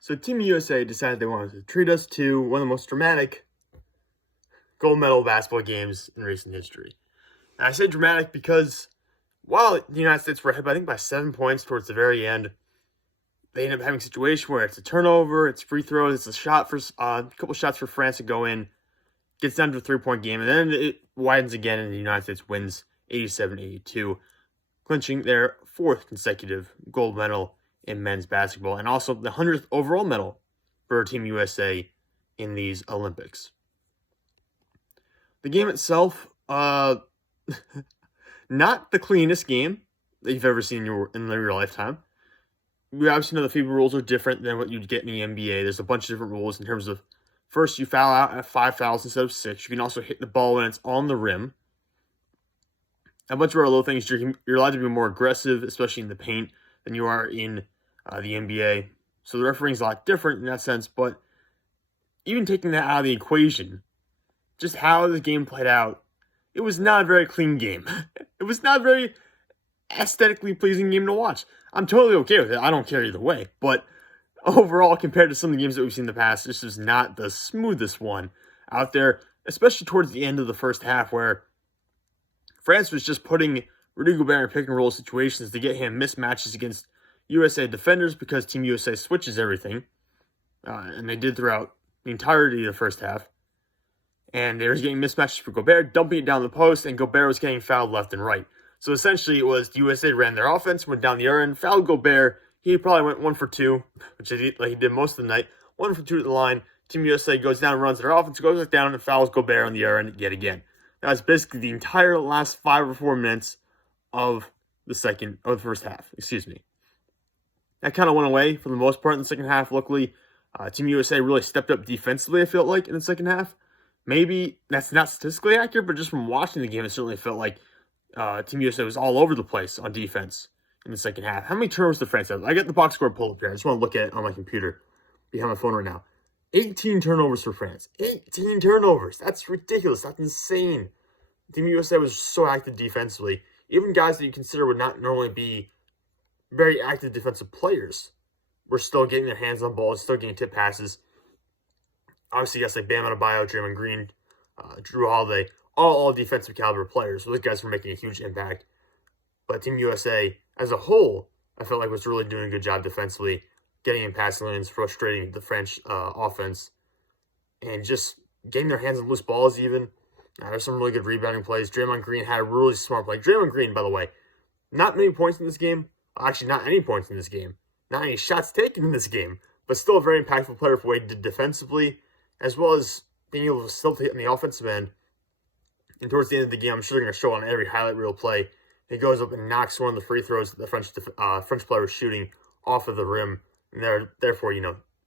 So Team USA decided they wanted to treat us to one of the most dramatic gold medal basketball games in recent history. And I say dramatic because while the United States were ahead, I think by 7 points towards the very end, they end up having a situation where it's a turnover, it's free throws, it's a couple shots for France to go in, gets down to a 3-point game, and then it widens again, and the United States wins 87-82, clinching their 4th consecutive gold medal in men's basketball, and also the 100th overall medal for Team USA in these Olympics. The game itself, not the cleanest game that you've ever seen in your lifetime. We obviously know the FIBA rules are different than what you'd get in the NBA. There's a bunch of different rules in terms of, first, you foul out at 5 fouls instead of 6. You can also hit the ball when it's on the rim. A bunch of other little things. You're allowed to be more aggressive, especially in the paint, than you are in the NBA. So the refereeing is a lot different in that sense, but even taking that out of the equation, just how the game played out, it was not a very clean game. It was not a very aesthetically pleasing game to watch. I'm totally okay with it. I don't care either way. But overall, compared to some of the games that we've seen in the past, this is not the smoothest one out there, especially towards the end of the first half where France was just putting Rudy Gobert in pick-and-roll situations to get him mismatches against USA defenders because Team USA switches everything. And they did throughout the entirety of the first half. And they were getting mismatches for Gobert, dumping it down the post, and Gobert was getting fouled left and right. So essentially, it was USA ran their offense, went down the other end, fouled Gobert. He probably went 1 for 2, which he did most of the night. 1 for 2 to the line. Team USA goes down and runs their offense, goes down and fouls Gobert on the other end yet again. That was basically the entire last 5 or 4 minutes of the first half. That kind of went away for the most part in the second half. Luckily, Team USA really stepped up defensively, I felt like, in the second half. Maybe that's not statistically accurate, but just from watching the game, it certainly felt like Team USA was all over the place on defense in the second half. How many turnovers did France have? I got the box score pulled up here. I just want to look at it on my computer behind my phone right now. 18 turnovers for France. 18 turnovers. That's ridiculous. That's insane. Team USA was so active defensively. Even guys that you consider would not normally be very active defensive players were still getting their hands on balls, still getting tip passes. Obviously, guys like Bam Adebayo, Draymond Green, Drew Holiday, all defensive caliber players. Those guys were making a huge impact. But Team USA, as a whole, I felt like was really doing a good job defensively, getting in passing lanes, frustrating the French offense, and just getting their hands on loose balls even. There's some really good rebounding plays. Draymond Green had a really smart play. Draymond Green, by the way, not many points in this game. Actually, not any points in this game. Not any shots taken in this game. But still a very impactful player for what he did defensively, as well as being able to still hit in the offensive end. And towards the end of the game, I'm sure they're going to show on every highlight reel play. He goes up and knocks one of the free throws that the French player was shooting off of the rim. And therefore,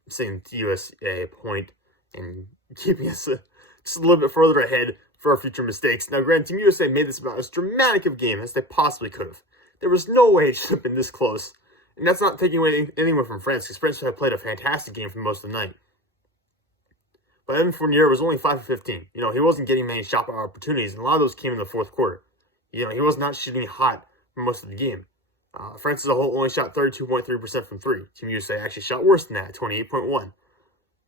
saving the USA a point and keeping us just a little bit further ahead for our future mistakes. Now, granted, Team USA made this about as dramatic of a game as they possibly could have. There was no way it should have been this close. And that's not taking away anyone from France, because France had played a fantastic game for most of the night. But Evan Fournier was only 5 for 15. He wasn't getting many shot opportunities, and a lot of those came in the fourth quarter. He was not shooting hot for most of the game. France as a whole only shot 32.3% from 3. Team USA actually shot worse than that, 28.1%.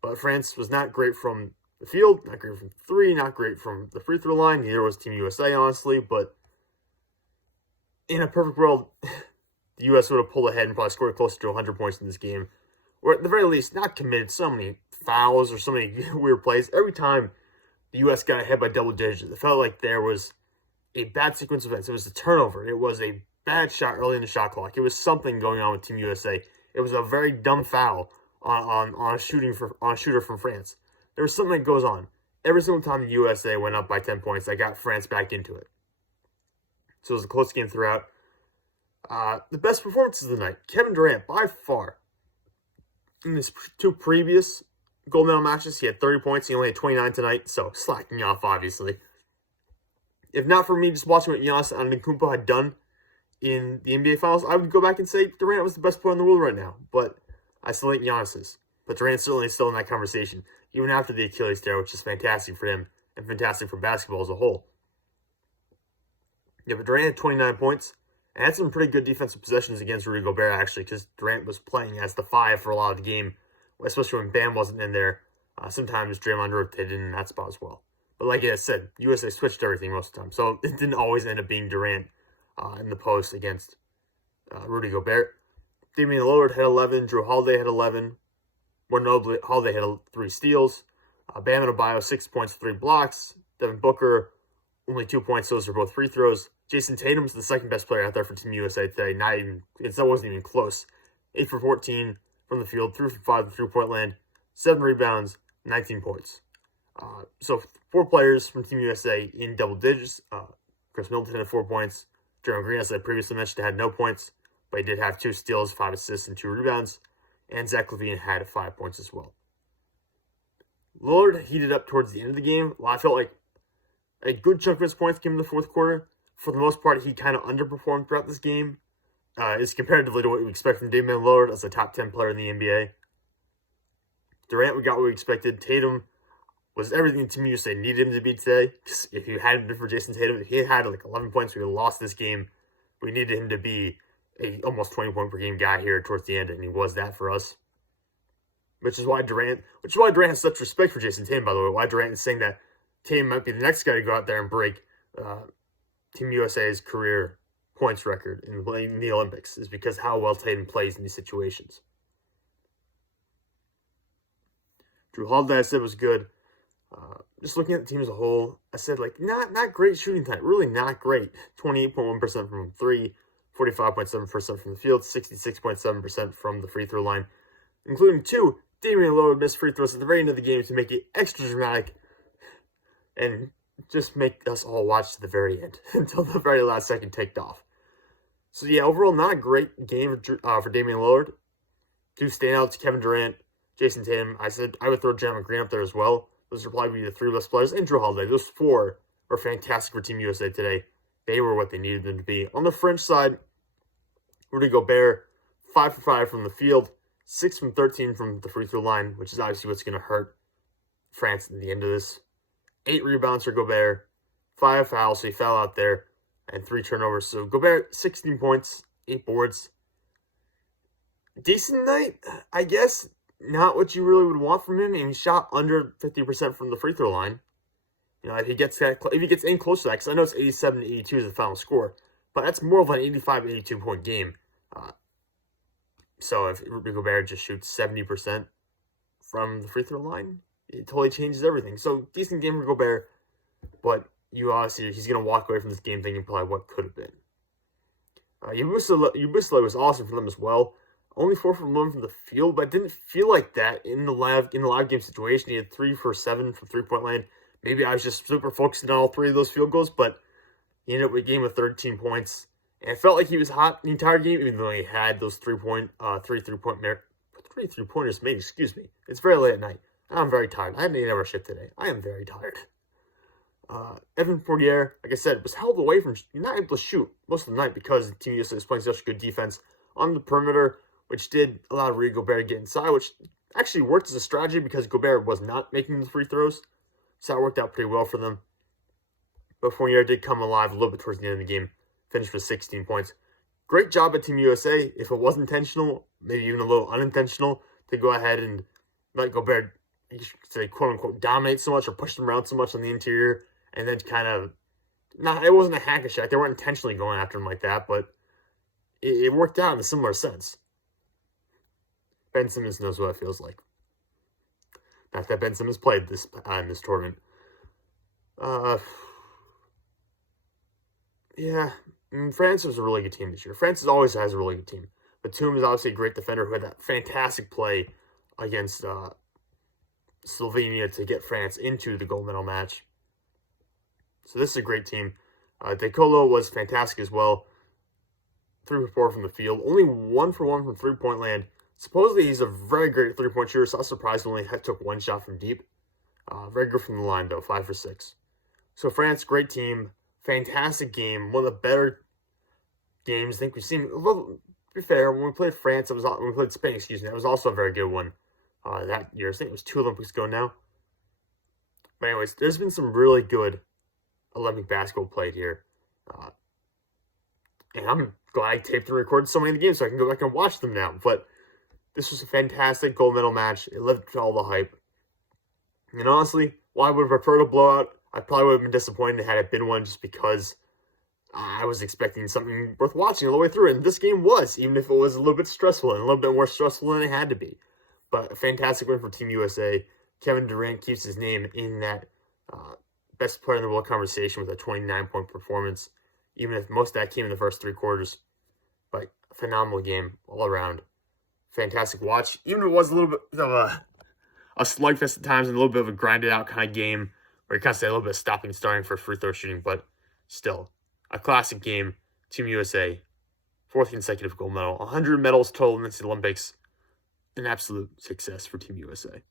But France was not great from the field, not great from 3, not great from the free throw line. Neither was Team USA, honestly. But in a perfect world, the U.S. would have pulled ahead and probably scored closer to 100 points in this game. Or at the very least, not committed so many fouls or so many weird plays. Every time the U.S. got ahead by double digits, it felt like there was a bad sequence of events. It was a turnover. It was a bad shot early in the shot clock. It was something going on with Team USA. It was a very dumb foul on a shooter from France. There was something that goes on. Every single time the USA went up by 10 points, I got France back into it. So it was a close game throughout. The best performances of the night, Kevin Durant, by far. In his 2 previous gold medal matches, he had 30 points. He only had 29 tonight, so slacking off, obviously. If not for me just watching what Giannis Antetokounmpo had done in the NBA Finals, I would go back and say Durant was the best player in the world right now. But I still think Giannis is. But Durant certainly is still in that conversation, even after the Achilles tear, which is fantastic for him and fantastic for basketball as a whole. Yeah, but Durant had 29 points and had some pretty good defensive possessions against Rudy Gobert, actually, because Durant was playing as the 5 for a lot of the game especially when Bam wasn't in there. Sometimes Draymond rotated in that spot as well. But like I said, USA switched everything most of the time. So it didn't always end up being Durant in the post against Rudy Gobert. Damian Lillard had 11. Drew Holiday had 11. More notably, Holiday had 3 steals. Bam Adebayo, 6 points, 3 blocks. Devin Booker, only 2 points. Those are both free throws. Jayson Tatum's the second best player out there for Team USA today. It wasn't even close. 8 for 14 from the field, 3 for 5 from three-point land, 7 rebounds, 19 points. So 4 players from Team USA in double digits. Chris Middleton had 4 points. Draymond Green, as I previously mentioned, had no points, but he did have 2 steals, 5 assists, and 2 rebounds. And Zach LaVine had 5 points as well. Lillard heated up towards the end of the game. Well, I felt like a good chunk of his points came in the fourth quarter. For the most part, he kind of underperformed throughout this game. Is comparatively to what we expect from Damian Lillard as a top 10 player in the NBA. Durant, we got what we expected. Tatum was everything Team USA needed him to be today. If he hadn't been for Jayson Tatum, if he had like 11 points, we would have lost this game. We needed him to be a almost 20-point per game guy here towards the end, and he was that for us. Which is why Durant has such respect for Jayson Tatum, by the way. Why Durant is saying that Tatum might be the next guy to go out there and break Team USA's career points record in the Olympics is because how well Tatum plays in these situations. Drew Holiday, I said, was good. Just looking at the team as a whole, I said, like, not great shooting tonight. Really not great. 28.1% from 3, 45.7% from the field, 66.7% from the free throw line, including 2 Damian Lillard missed free throws at the very end of the game to make it extra dramatic and just make us all watch to the very end until the very last second ticked off. So, yeah, overall, not a great game for Damian Lillard. 2 standouts, Kevin Durant, Jayson Tatum. I said I would throw Draymond Green up there as well. Those would probably be the 3 best players. And Drew Holiday. Those 4 were fantastic for Team USA today. They were what they needed them to be. On the French side, Rudy Gobert, 5 for 5 from the field, 6 from 13 from the free throw line, which is obviously what's going to hurt France at the end of this. 8 rebounds for Gobert, 5 fouls, so he fell out there, and 3 turnovers. So Gobert, 16 points, 8 boards. Decent night, I guess. Not what you really would want from him. And he shot under 50% from the free throw line. You know, if he gets any closer to that, because I know it's 87-82 is the final score, but that's more of an 85-82 point game. So if Rudy Gobert just shoots 70% from the free throw line, it totally changes everything. So decent game for Gobert, but he's going to walk away from this game thinking probably what could have been. Yabusele was awesome for them as well. Only 4 from 11 from the field, but it didn't feel like that in the live game situation. He had 3 for 7 from 3-point land. Maybe I was just super focused on all 3 of those field goals, but he ended up with a game with 13 points. And it felt like he was hot the entire game, even though he had those 3 three-pointers made. Excuse me. It's very late at night. I'm very tired. I had an 8-hour shift today. I am very tired. Evan Fournier, like I said, was held away from not able to shoot most of the night because Team USA was playing such good defense on the perimeter, which did allow Rudy Gobert to get inside, which actually worked as a strategy because Gobert was not making the free throws. So that worked out pretty well for them. But Fournier did come alive a little bit towards the end of the game, finished with 16 points. Great job at Team USA. If it was intentional, maybe even a little unintentional, to go ahead and let Gobert, say, quote-unquote, dominate so much or push them around so much on the interior, and then kind of, it wasn't a hack and shack. They weren't intentionally going after him like that, but it worked out in a similar sense. Ben Simmons knows what it feels like. Not that Ben Simmons played in this tournament. France was a really good team this year. France always has a really good team. Batum is obviously a great defender who had that fantastic play against Slovenia to get France into the gold medal match. So this is a great team. De Colo was fantastic as well. 3 for 4 from the field. Only 1 for 1 from 3-point land. Supposedly, he's a very great 3-point shooter, so I was surprised he only took 1 shot from deep. Very good from the line, though, 5 for 6. So France, great team. Fantastic game. One of the better games I think we've seen. Well, to be fair, when we played France, when we played Spain, that was also a very good one that year. I think it was 2 Olympics ago now. But anyways, there's been some really good Olympic basketball played here. And I'm glad I taped and recorded so many of the games so I can go back and watch them now. But This was a fantastic gold medal match. It lived up to all the hype. And honestly, while I would have preferred a blowout, I probably would have been disappointed had it been one just because I was expecting something worth watching all the way through. And this game was, even if it was a little bit stressful and a little bit more stressful than it had to be. But a fantastic win for Team USA. Kevin Durant keeps his name in that best player in the world conversation with a 29-point performance, even if most of that came in the first 3 quarters. But a phenomenal game all around. Fantastic watch. Even if it was a little bit of a slugfest at times and a little bit of a grinded out kind of game where you kind of say a little bit of stopping and starting for free throw shooting, but still a classic game. Team USA, 4th consecutive gold medal, 100 medals total in the Olympics. An absolute success for Team USA.